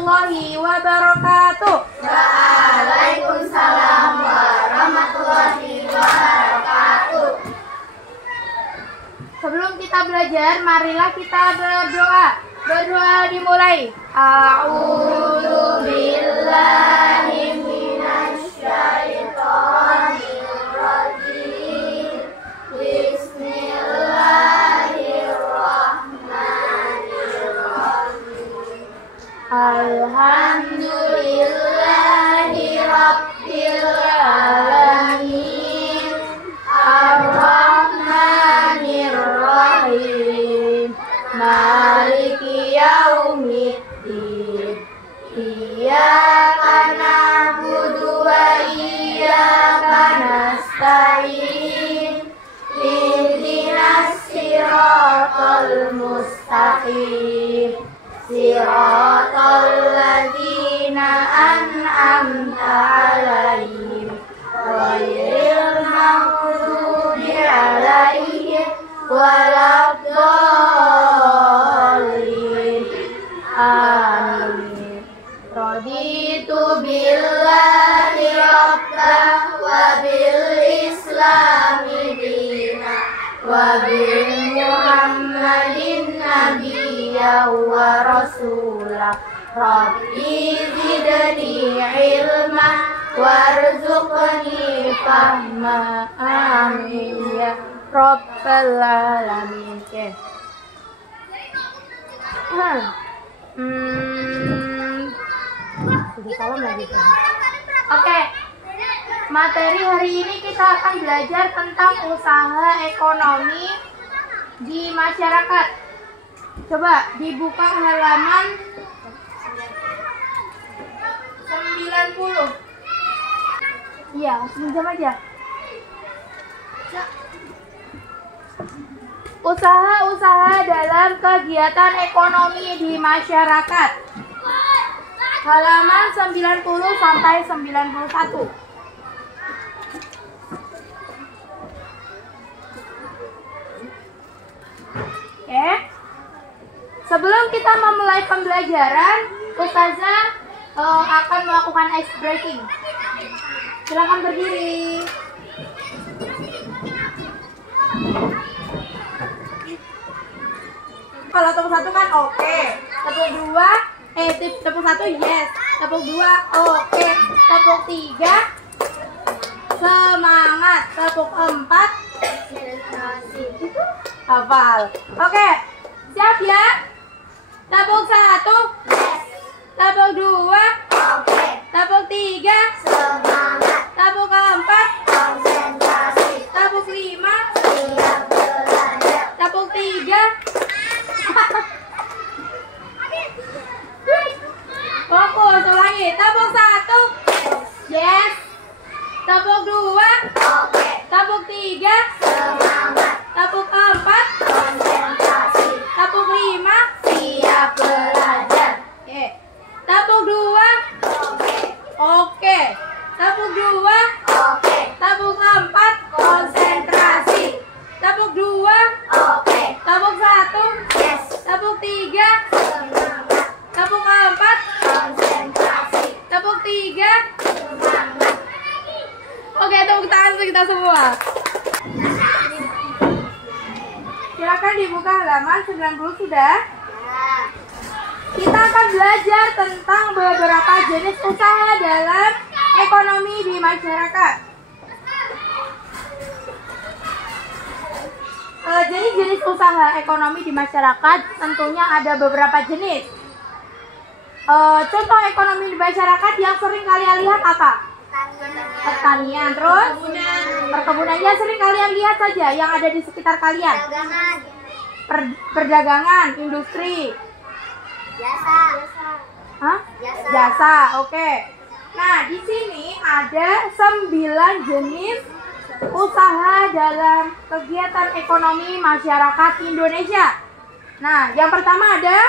warahmatullahi wabarakatuh. Waalaikumsalam warahmatullahi wabarakatuh. Sebelum kita belajar, marilah kita berdoa. Berdoa dimulai. A'udzu billahi minasyaitonir rajim. Bismillahirrahmanirrahim. Alhamdulillahi rabbil alamin. Ar-Rahmanir Rahim. Maliki yaumiddin. Iyyaka na'budu wa iyyaka nasta'in. Ihdinas siratal mustaqim. Siratal ladzina an'amta 'alaihim ghairil maghdubi 'alaihim waladdallin. Amin. Raditu billahi rabban wa bil islami dina wa bil muhammadin nabiyya wa rasulah. Rabbi zidni ilma warzuqni fahma. Amin ya rabbal alamin. Oke. Salam lagi. Oke. Materi hari ini kita akan belajar tentang usaha ekonomi di masyarakat. Coba dibuka halaman 90. Iya, pinjam aja. Usaha-usaha dalam kegiatan ekonomi di masyarakat. Halaman 90 sampai 91. Oke. Sebelum kita memulai pembelajaran, Ustazah akan melakukan ice breaking. Silakan berdiri. Kalau tepuk satu kan oke. Tepuk dua, tepuk satu yes. Tepuk dua oke. Tepuk tiga semangat. Tepuk empat hafal. Oke, siap ya? Tepuk satu yes. Tepuk dua oke. Tepuk tiga semangat. Tepuk keempat konsentrasi. Tepuk lima siap belajar. Tepuk tiga fokus. Ulangi. Tepuk satu yes. Tepuk dua oke. Tepuk tiga semangat. Tepuk keempat konsentrasi. Tepuk lima siap belajar. Oke. Tepuk dua oke. Tepuk dua oke. Tepuk keempat konsentrasi. Tepuk dua oke. Tepuk satu yes. Tepuk tiga semangat. Tepuk keempat konsentrasi. Tepuk tiga semangat. Oke, tepuk tangan untuk kita semua. Silakan dibuka halaman 90 sudah. Kita akan belajar tentang beberapa jenis usaha dalam ekonomi di masyarakat. Jadi jenis usaha ekonomi di masyarakat tentunya ada beberapa jenis. Contoh ekonomi di masyarakat yang sering kalian lihat apa? Pertanian, terus perkebunan. Yang sering kalian lihat saja yang ada di sekitar kalian. Perdagangan, industri. Jasa, oke. Nah, di sini ada 9 jenis usaha dalam kegiatan ekonomi masyarakat Indonesia. Nah, yang pertama ada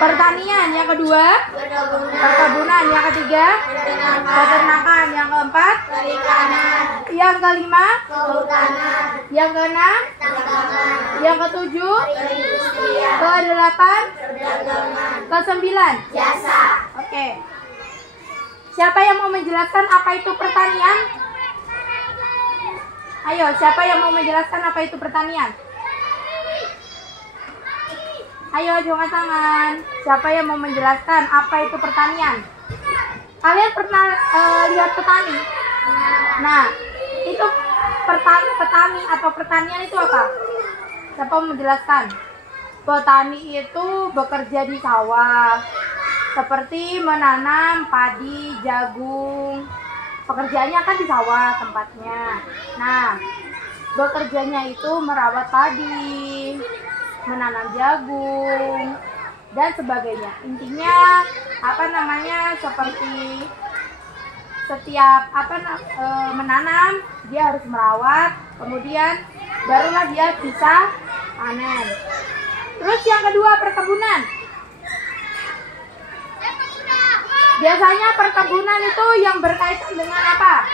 pertanian, yang kedua perkebunan, yang ketiga peternakan, yang keempat perikanan, yang kelima kehutanan, yang keenam yang ketujuh kedelapan Ke-9. Jasa. Oke. Siapa yang mau menjelaskan apa itu pertanian? Ayo, siapa yang mau menjelaskan apa itu pertanian? Ayo, angkat tangan. Siapa yang mau menjelaskan apa itu pertanian? Kalian pernah lihat petani? Nah, itu petani atau pertanian itu apa? Siapa mau menjelaskan? Petani itu bekerja di sawah, seperti menanam padi, jagung. Pekerjaannya kan di sawah tempatnya. Nah, bekerjanya itu merawat padi, menanam jagung, dan sebagainya. Intinya seperti setiap menanam dia harus merawat, kemudian barulah dia bisa panen. Terus yang kedua, perkebunan. Biasanya perkebunan itu yang berkaitan dengan apa?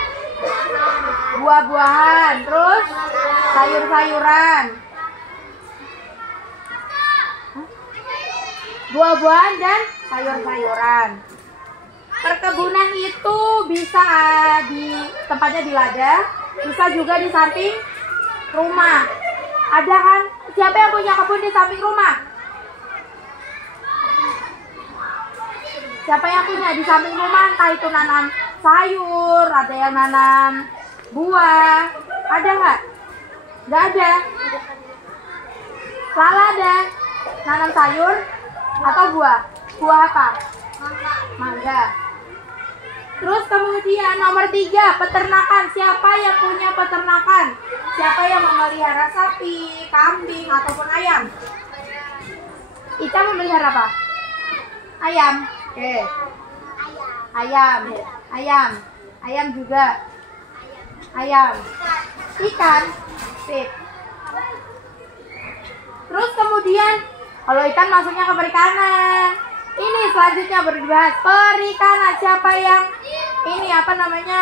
Buah-buahan, terus sayur-sayuran. Buah-buahan dan sayur-sayuran. Perkebunan itu bisa tempatnya di ladang, bisa juga di samping rumah. Ada kan? Siapa yang punya kebun di samping rumah? Siapa yang punya di samping rumah? Entah itu nanam sayur, ada yang nanam buah. Ada nggak? Nggak ada. Salah ada. Nanam sayur atau buah? Buah apa? Mangga. Terus kemudian nomor 3, peternakan. Siapa yang punya peternakan? Siapa yang memelihara sapi, kambing, ataupun ayam? Ica memelihara apa? Ayam. Oke. Ayam juga. Ayam. Ikan. Sip. Terus kemudian kalau ikan masuknya ke perikanan. Ini selanjutnya berbahas perikanan. Siapa yang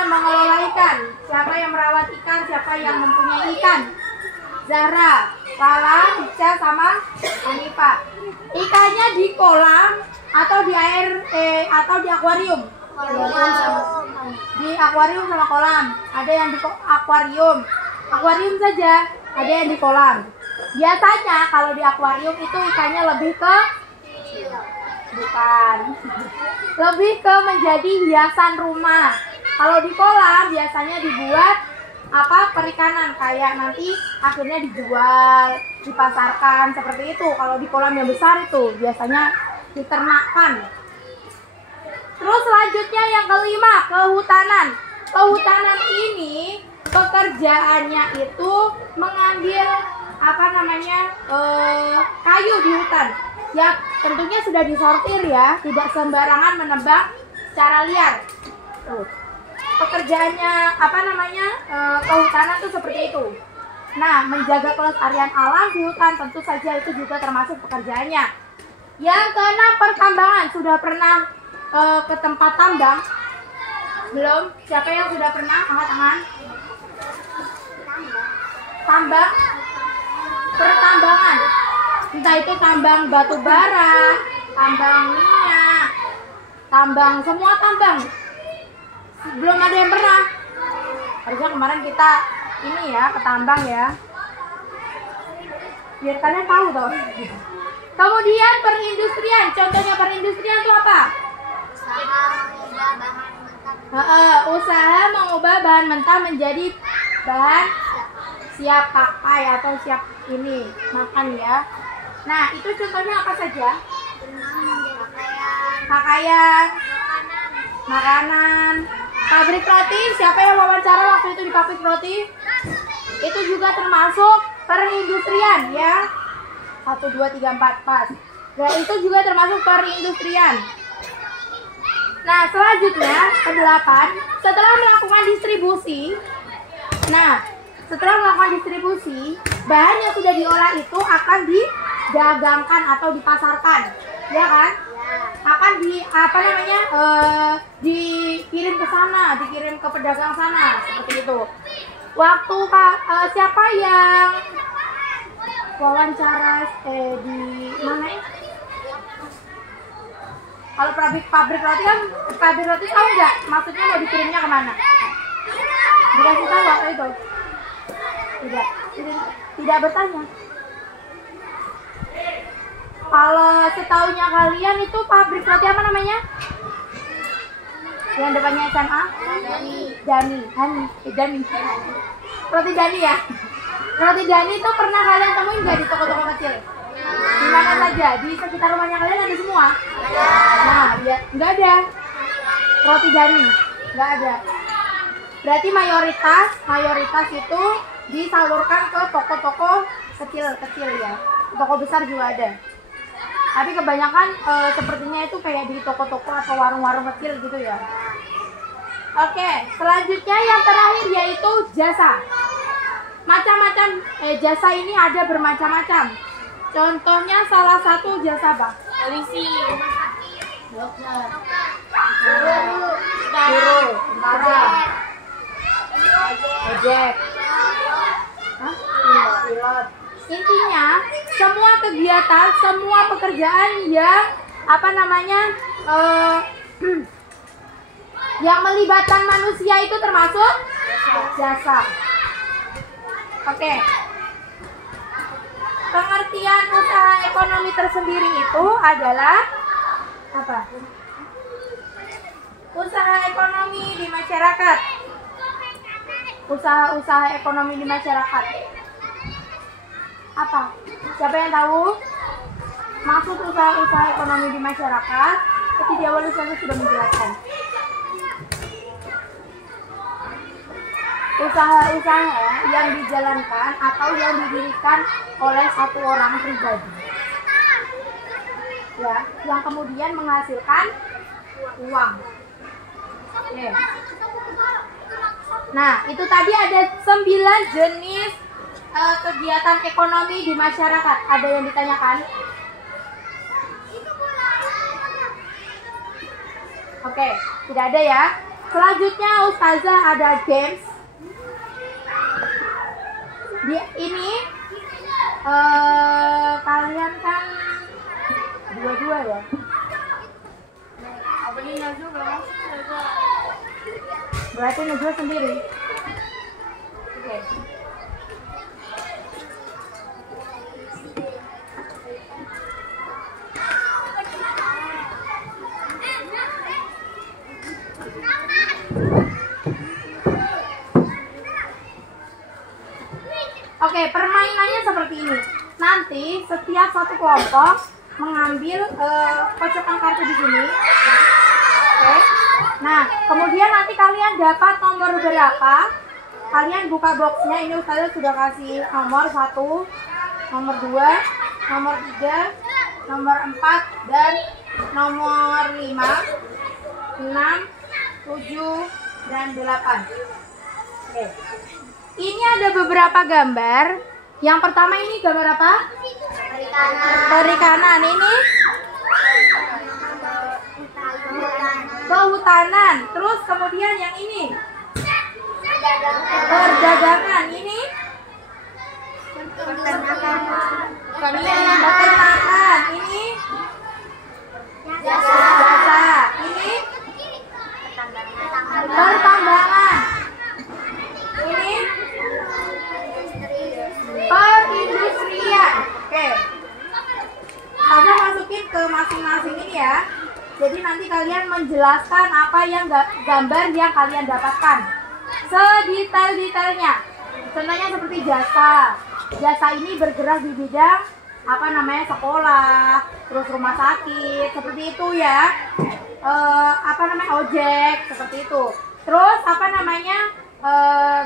mengelola ikan? Siapa yang merawat ikan? Siapa yang mempunyai ikan? Zahra, Lala, Ica, sama Hanifa. Ikannya di kolam atau di air atau di akuarium? Di akuarium sama kolam. Ada yang di akuarium. Akuarium saja, ada yang di kolam. Biasanya kalau di akuarium itu ikannya lebih ke lebih ke menjadi hiasan rumah. Kalau di kolam biasanya dibuat perikanan, kayak nanti akhirnya dijual, dipasarkan seperti itu. Kalau di kolam yang besar itu biasanya diternakkan. Terus selanjutnya yang kelima, kehutanan. Kehutanan ini pekerjaannya itu mengambil kayu di hutan. Ya tentunya sudah disortir ya, tidak sembarangan menebang secara liar. Pekerjaannya kehutanan itu seperti itu. Nah, menjaga kelestarian alam di hutan tentu saja itu juga termasuk pekerjaannya. Yang keenam, pertambangan. Sudah pernah ke tempat tambang? Belum? Siapa yang sudah pernah? Angkat tangan. Tambang, pertambangan. Entah itu tambang batu bara, tambang minyak, semua tambang. Belum ada yang pernah. Harusnya kemarin kita ke tambang ya. Biar kalian tahu toh. Kemudian perindustrian. Contohnya perindustrian itu apa? Usaha mengubah bahan mentah menjadi bahan siap pakai atau siap makan ya. Nah, itu contohnya apa saja? Pakaian, makanan, pabrik roti. Siapa yang wawancara waktu itu di pabrik roti? Itu juga termasuk perindustrian ya. 1, 2, 3, 4 pas. Nah, itu juga termasuk perindustrian. Nah, selanjutnya ke-8, setelah melakukan distribusi. Nah, setelah melakukan distribusi, bahan yang sudah diolah itu akan didagangkan atau dipasarkan, ya kan? Akan dikirim ke sana, dikirim ke pedagang sana, seperti itu. Waktu siapa yang wawancara di mana ya? Kalau pabrik roti kan, pabrik roti tahu nggak maksudnya mau dikirimnya kemana? Dikasih tahu waktu itu? Tidak bertanya. Kalau setahunya kalian itu pabrik roti apa namanya? Yang depannya SMA? Dani. Roti Dani ya? Roti Dani itu pernah kalian temuin nggak di toko-toko kecil? Di mana saja? Di sekitar rumahnya kalian ada semua? Nah, ya, nggak ada. Roti Dani, nggak ada. Berarti mayoritas itu disalurkan ke toko-toko kecil ya. Toko besar juga ada. Tapi kebanyakan sepertinya itu kayak di toko-toko atau warung-warung kecil gitu ya. Oke, selanjutnya yang terakhir yaitu jasa. Macam-macam jasa ini ada bermacam-macam. Contohnya salah satu jasa apa? Polisi, dokter, guru, tentara, ojek, pilot. Intinya semua kegiatan, semua pekerjaan yang yang melibatkan manusia itu termasuk jasa. Oke. Pengertian usaha ekonomi tersendiri itu adalah apa? Usaha ekonomi di masyarakat. Usaha-usaha ekonomi di masyarakat. Apa? Siapa yang tahu? Maksud usaha-usaha ekonomi di masyarakat, seperti di awal saya sudah menjelaskan. Usaha-usaha yang dijalankan atau yang didirikan oleh satu orang pribadi, ya, yang kemudian menghasilkan uang. Oke. Nah, itu tadi ada 9 jenis kegiatan ekonomi di masyarakat. Ada yang ditanyakan? Oke, tidak ada ya. Selanjutnya Ustazah ada games. Ini kalian kan dua-dua ya. apa ini Najwa nggak masuk Najwa? Berarti Najwa sendiri. Oke. Oke, permainannya seperti ini. Nanti setiap satu kelompok mengambil kocokan kartu di sini. Oke. Nah, kemudian nanti kalian dapat nomor berapa? Kalian buka boxnya. Ini Ustazah sudah kasih nomor 1, nomor 2, nomor 3, nomor 4, dan nomor 5, 6, 7, dan 8. Oke. Ini ada beberapa gambar. Yang pertama ini gambar apa? Perikanan. Ini kehutanan. Terus kemudian yang ini perdagangan. Ini peternakan. Ini jasa. Ini pertambangan. Ini perindustrian. Oke. Saya masukin ke masing-masing ini ya. Jadi nanti kalian menjelaskan apa yang gambar yang kalian dapatkan. Sedetail-detailnya. Contohnya seperti jasa. Jasa ini bergerak di bidang sekolah, terus rumah sakit, seperti itu ya. Ojek, seperti itu. Terus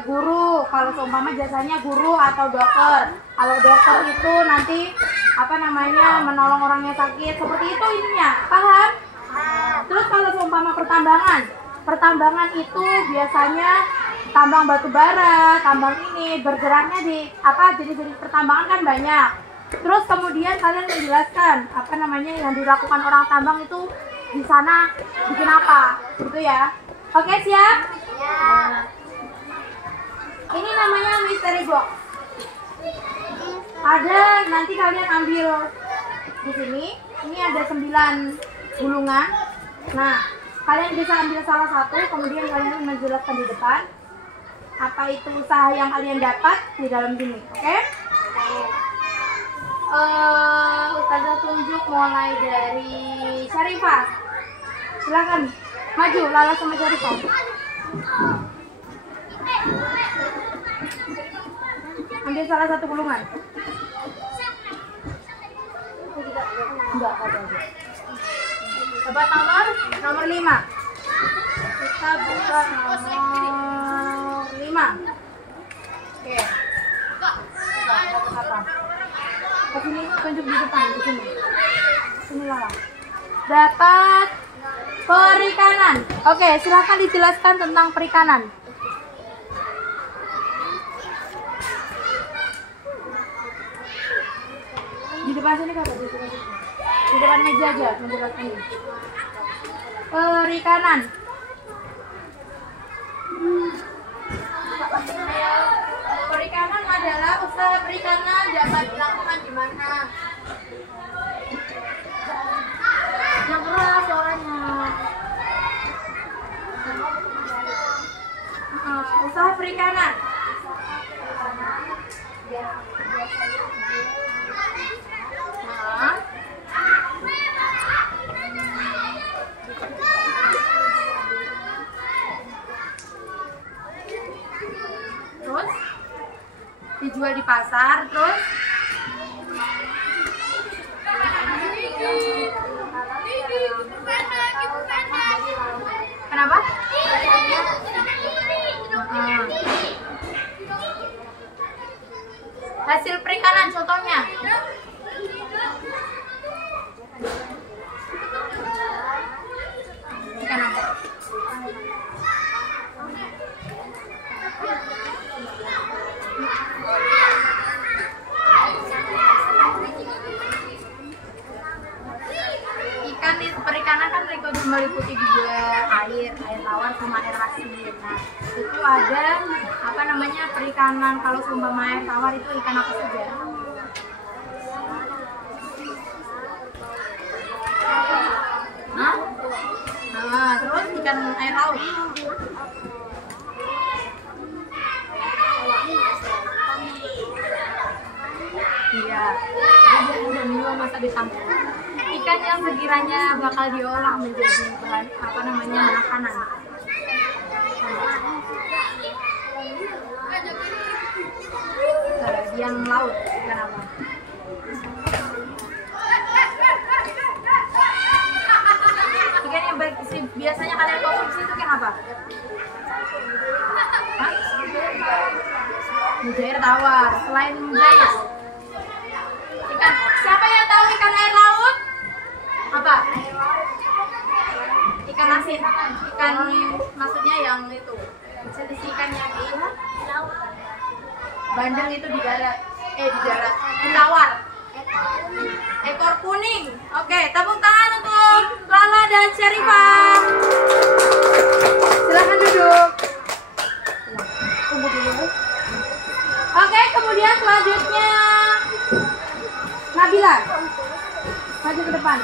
guru, kalau seumpama jasanya guru atau dokter. Kalau dokter itu nanti menolong orang yang sakit, seperti itu ininya, paham? Terus kalau seumpama pertambangan itu biasanya tambang batu bara, tambang ini bergeraknya di jenis-jenis pertambangan kan banyak. Terus kemudian kalian menjelaskan yang dilakukan orang tambang itu di sana bikin apa, gitu ya. Oke, siap? Ya. Ini namanya mystery box. Ada, nanti kalian ambil di sini. Ini ada 9 gulungan. Nah, kalian bisa ambil salah satu, kemudian kalian menjelaskan di depan apa itu usaha yang kalian dapat di dalam sini, oke? Ustazah tunjuk mulai dari Syarifah. Silakan maju, Lala sama Syarifah. Ambil salah satu gulungan. Enggak, dapat nomor 5. Kita buka nomor 5. Oke. Dapat apa? Ke sini, tunjuk di depan, di sini. Sini Lala. Dapat perikanan. Oke, silakan dijelaskan tentang perikanan. Di depan sini Kak, di depan meja aja menjelaskan ini. Perikanan. Perikanan adalah usaha perikanan dapat dilakukan di mana? Yang keras suaranya. Usaha perikanan. Terus dijual di pasar, terus kenapa? Hasil perikanan contohnya. Ikan apa? Ikan di perikanan kan meliputi juga air tawar sama air asin. Nah, itu ada apa namanya perikanan. Kalau seumpama air tawar itu ikan apa saja? Hah? Nah, terus ikan air laut. Iya, udah minum masa dicampur. Ikan yang sekiranya bakal diolah menjadi bahan apa namanya makanan. Yang laut ikan apa? Ikan yang biasanya kalian konsumsi itu ikan apa? Hah? Mujair tawar. Selain mujair, ikan siapa yang tahu ikan air laut? Apa? Ikan asin. Ikan maksudnya yang itu. Jenis ikan yang di laut. Bandeng itu di darat. Di tawar. Ekor kuning. Oke, tepuk tangan untuk Lala dan Syarifah. Silahkan duduk. Tunggu dulu. Oke, kemudian selanjutnya Nabila. Maju ke depan.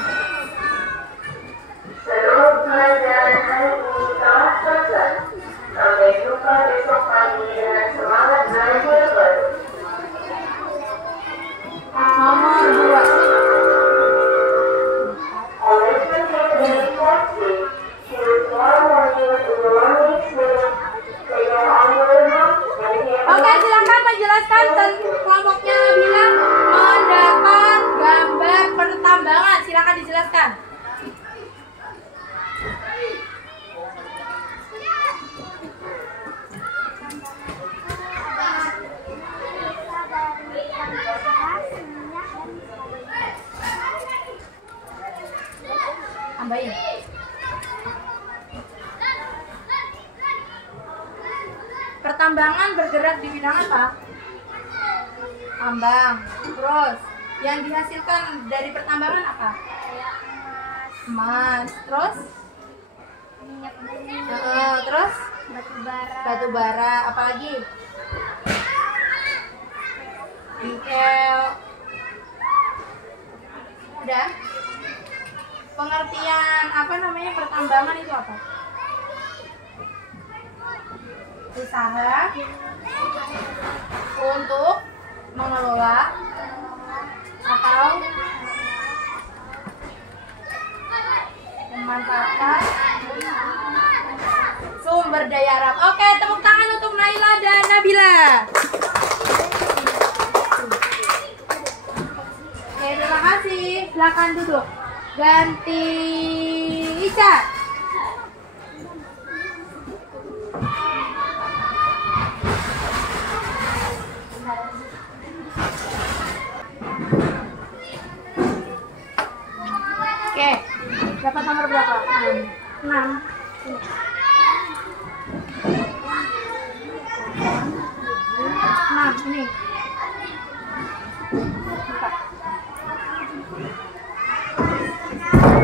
Sampai jumpa besok pagi dengan semangat belajar baru. Nomor 2. Oke, silakan menjelaskan kelompoknya bilang mendapat gambar pertambangan. Silakan dijelaskan. Tambahin. Pertambangan bergerak di bidang apa? Tambang. Terus yang dihasilkan dari pertambangan apa? Emas. Terus? Minyak bumi. Terus? Batu bara. Batu bara. Apa lagi? Nikel. Udah? Pengertian apa namanya pertambangan itu apa? Usaha untuk mengelola atau memanfaatkan sumber daya alam. Oke, tepuk tangan untuk Naila dan Nabila. Oke, terima kasih. Silakan duduk. Ganti Ica. Oke, dapat nomor berapa? 6. Nah, ini. Buka.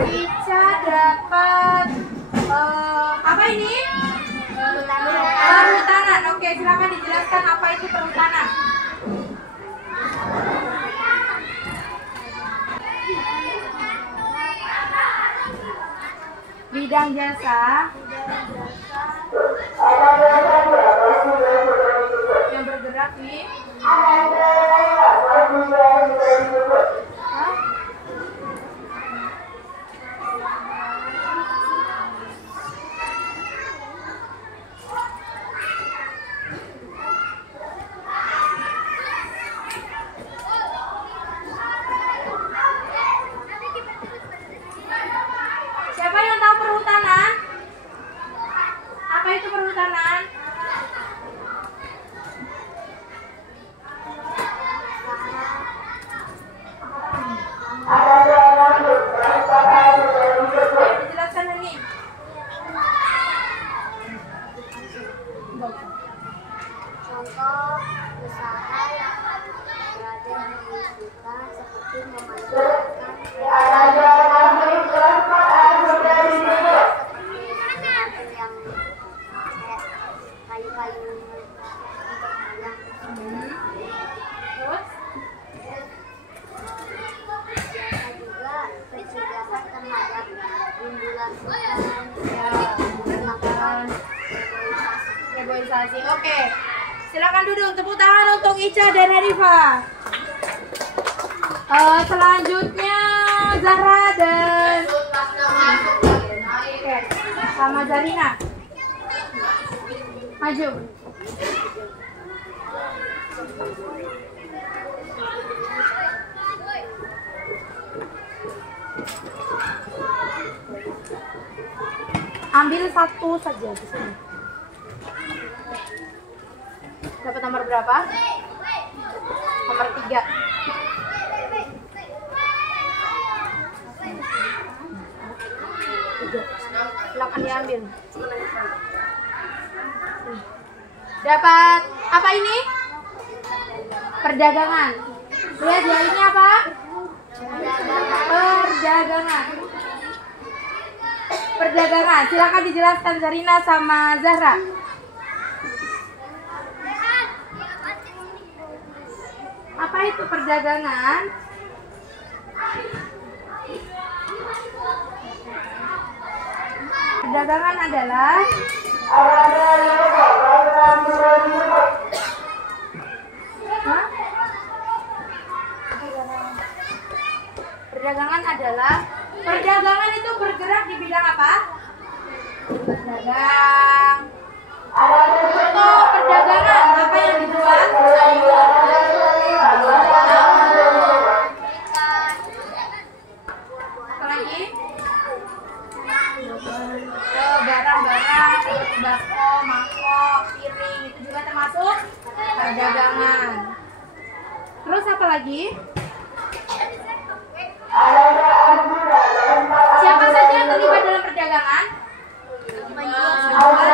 Ica dapat apa ini? Perhutanan. Oke, silakan dijelaskan apa itu perhutanan. Bidang jasa yang bergerak di siapa yang tahu perhutanan? Apa itu perhutanan? Dijelaskan ini. Contoh usaha yang berada di kita seperti memanfaatkan yang kayu-kayu untuk mayang. Terus? Biasa juga pencegahan terhadap rimbulan hutan, Ya, melakukan reboisasi. Oke. Silakan duduk. Tepuk tangan untuk Ica dan Harifa. Selanjutnya Zahra dan oke, sama Zarina. Maju. Ambil satu saja di sini. Dapat nomor berapa? Nomor 3. Silakan diambil. Dapat apa ini? Perdagangan. Lihat ya, ini apa? Perdagangan. Perdagangan. Silakan dijelaskan Zarina sama Zahra. Apa itu perdagangan? Perdagangan adalah perdagangan itu bergerak di bidang apa? Berdagang. Contoh perdagangan apa yang dijual? Apa lagi? Barang-barang seperti bakso, mangkok, piring itu juga termasuk perdagangan. Terus apa lagi? Siapa saja yang terlibat dalam perdagangan? Oke.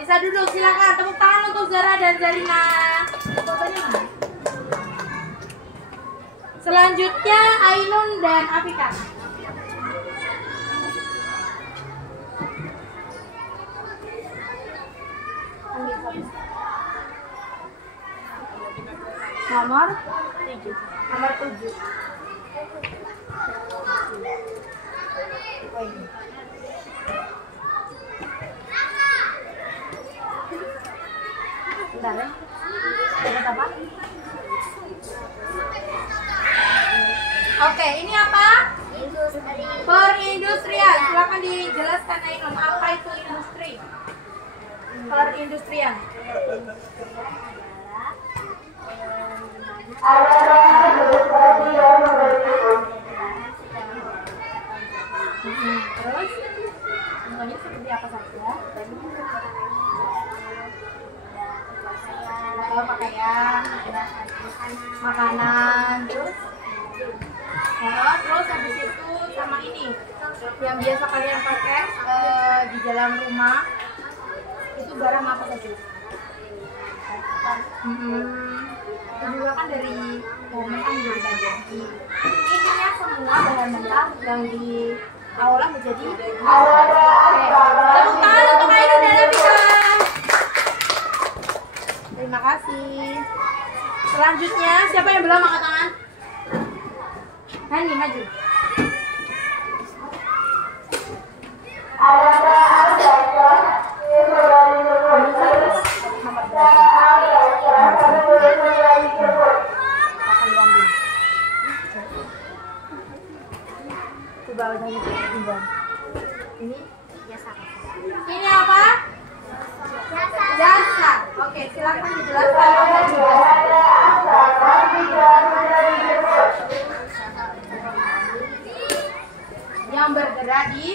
Bisa duduk, silakan. Tepuk tangan untuk Zara dan Zarina. Fotonya mana? Selanjutnya Ainun dan Afika. Nomor 7. Nomor 7. Oh, ini. Bentar ya. Dapat apa? Oke, ini apa? Industri. Perindustrian. Silakan dijelaskan Ainun, apa itu industri? Perindustrian. Terus contohnya seperti apa saja? Pakaian, makanan, terus habis itu sama ini yang biasa kalian pakai di dalam rumah itu barang apa saja? Itu juga kan dari momen kan dari bagian intinya semua bahan mentah yang diolah menjadi tepuk tangan untuk Ainun dan Nafika. Terima kasih. Selanjutnya siapa yang belum angkat tangan? Hani, maju. Coba udah ini Jasa. ini apa? Jasa. Oke, silakan dijelaskan apa jasa. Yang bergerak di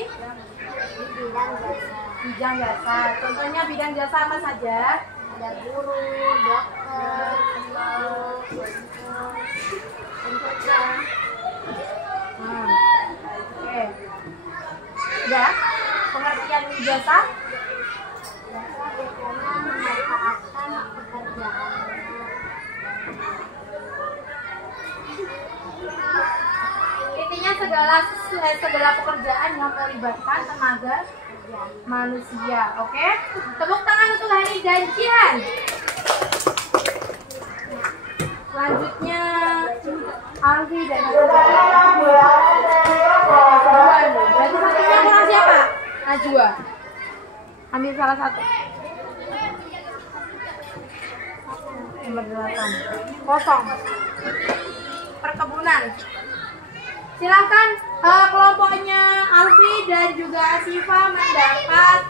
Bidang jasa. bidang jasa. Contohnya bidang jasa apa saja? Ada guru, dokter, psikolog, pencerita. Oke. Udah? Pengertian jasa? Jasa biasanya memanfaatkan pekerjaan. Intinya segala pekerjaan yang melibatkan tenaga manusia. Oke? Tepuk tangan untuk Hani dan Jihan. Selanjutnya Alfi dan Najwa. Berarti satunya kurang siapa? Najwa. Ambil salah satu. Nomor 8. Kosong. Perkebunan. Silakan kelompoknya Alfi dan juga Siva mendapat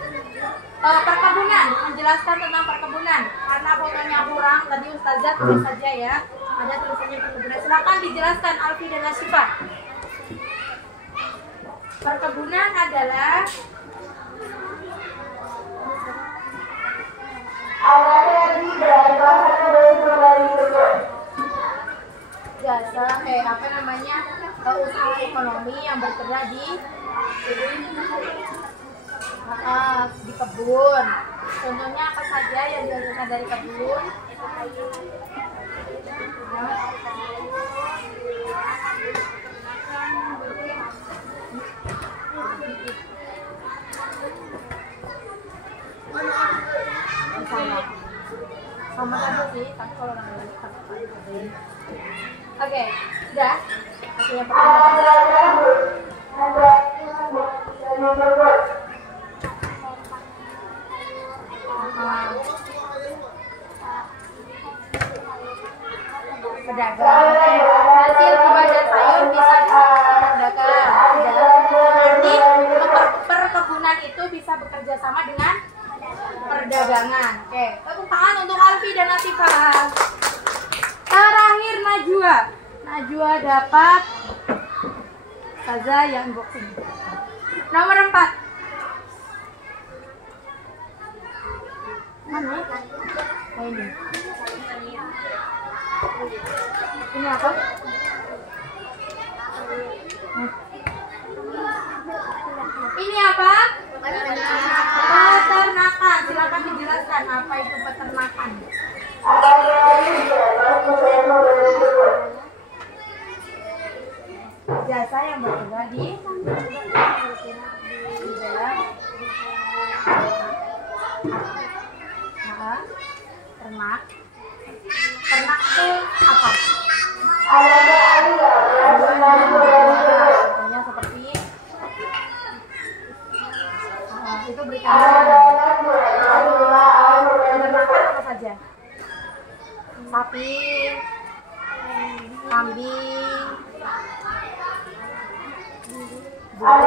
perkebunan, menjelaskan tentang perkebunan. Karena fotonya kurang, tadi Ustazah tulis saja ya. Ada tulisannya perkebunan. Silakan dijelaskan Alfi dan Siva. Perkebunan adalah jasa apa namanya usaha ekonomi yang bergerak di kebun. Contohnya apa saja yang dihasilkan dari kebun? Sama saja sih, tapi kalau namanya Oke, sudah. Oke, yang pedagang. Hasil buah dan sayur bisa dipedagang. Berarti perkebunan itu bisa bekerja sama dengan perdagangan. Oke, tepuk tangan untuk Alfi dan Latifah. Terakhir Najwa. Najwa dapat saja yang unboxing. Nomor 4. Mana? Nah, ini. Ini apa? Ini apa? Peternakan. Silakan dijelaskan apa itu peternakan. Jasa yang bergerak di dalam ternak. Ternak itu apa? Contohnya seperti Ya,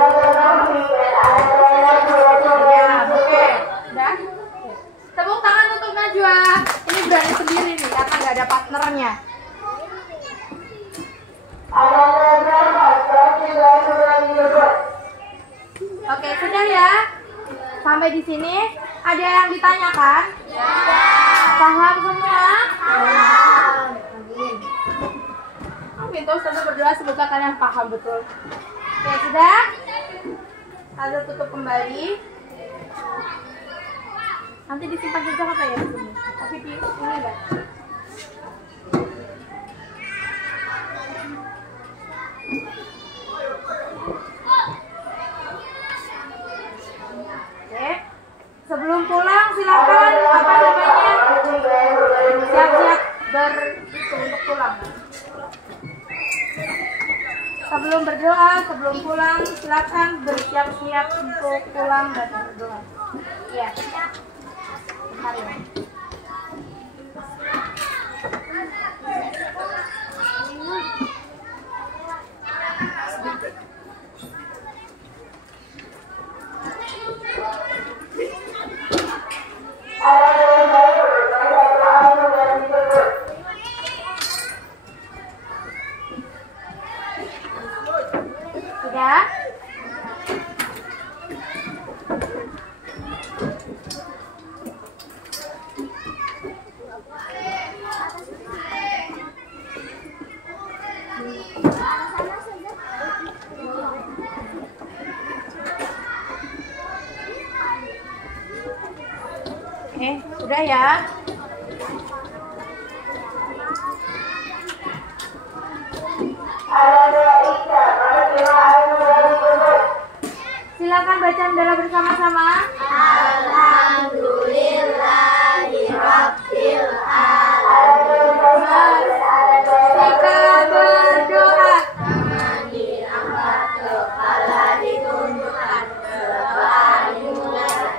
oke. Udah. Tepuk tangan untuk Najwa. Ini berani sendiri nih karena nggak ada partnernya. Oke, sudah ya. Sampai di sini ada yang ditanyakan? Ya. Paham semua? Paham. Amin. Tuh, saya berdoa semoga kalian paham betul. Oke, sudah? Lalu tutup kembali. Nanti disimpan juga apa ya di sini? Tapi di ini enggak. Oke. Sebelum pulang silakan apa namanya? Siap-siap untuk pulang. Sebelum berdoa, sebelum pulang silakan bersiap-siap untuk pulang dan berdoa. Ya. Bentar ya. Sudah? Oke, sudah ya. Silakan baca hendaknya bersama-sama. Alhamdulillahirabbil alamin. Kita berdoa. Tangan diangkat, kepala ditundukkan, doa dimulai.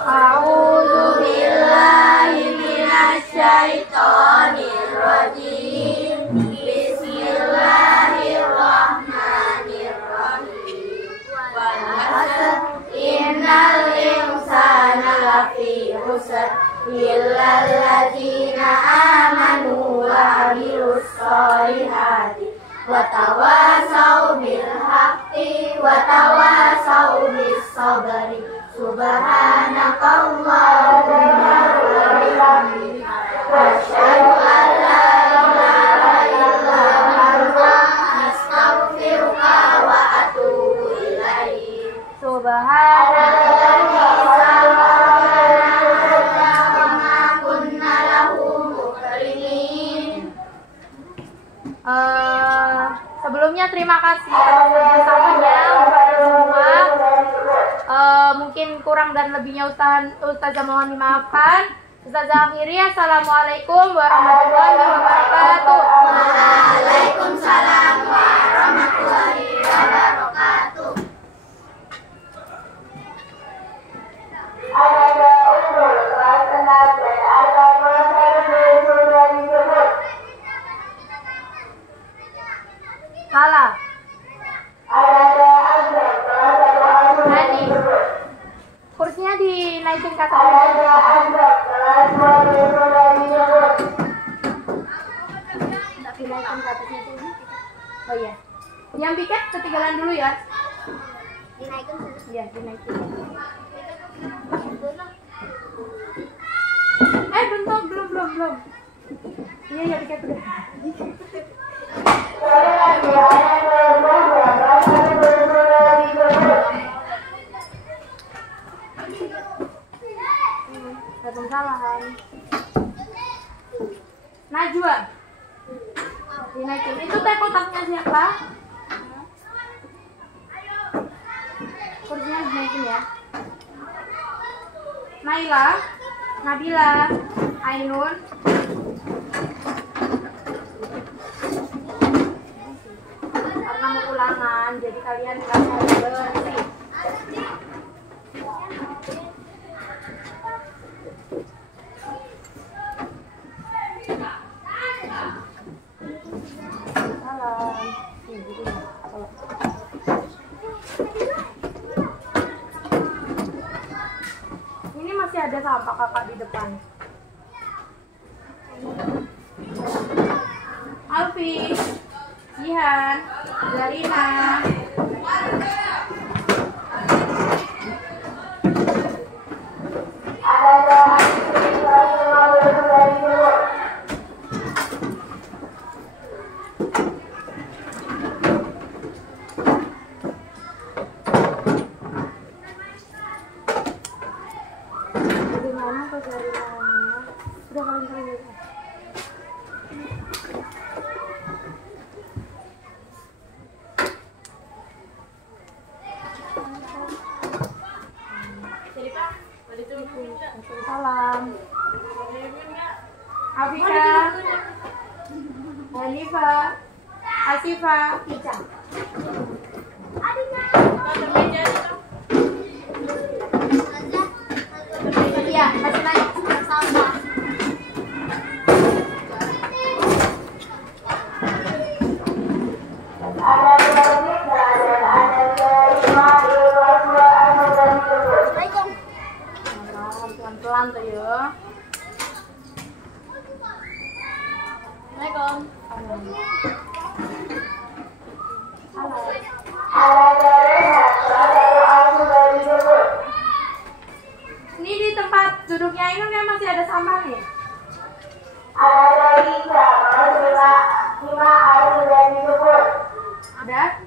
A'udzu Billahi minasyaitonir rajim. Bismillahirrahmanirrahim. Wal 'asr innal insana lafi khusr illal ladzina amanu wa 'amilus sholihati wa tawasau bil haqqi wa tawasau bis sabri. Subhanakallahumma wa bihamdika asyhadu an la ilaha illa anta astaghfiruka wa atubu ilaik. Subhanallah. Sebelumnya terima kasih atas kerjasamanya semua. Mungkin kurang dan lebihnya Ustazah mohon dimaafkan. Ustazah akhiri, assalamualaikum warahmatullahi wabarakatuh. Waalaikumsalam warahmatullahi wabarakatuh. Salah. Nani. Kursinya dinaikin ke atas. Dinaikin ke atasnya dulu. Oh iya. Yang piket ketinggalan dulu ya. Dinaikin dulu. Iya, dinaikin. Belum. Iya, piket udah. Waalaikumsalam. Najwa. Dinaikin. Itu teh kotaknya siapa? Kursinya dinaikin ya. Naila, Nabila, Ainun. Karena mau ulangan, jadi kalian harus bersih. Salam. sampah kakak di depan. Alfi, Jihan, Zarina. Bagaimana kok Zarina? Udah kalian lihat. Salam. Afika, Hanifa, Asifa, Ica. Iya, masih naik sama. Pelan-pelan tuh ya. Assalamualaikum. Ini di tempat duduknya ini kan masih ada sampah nih. Ada?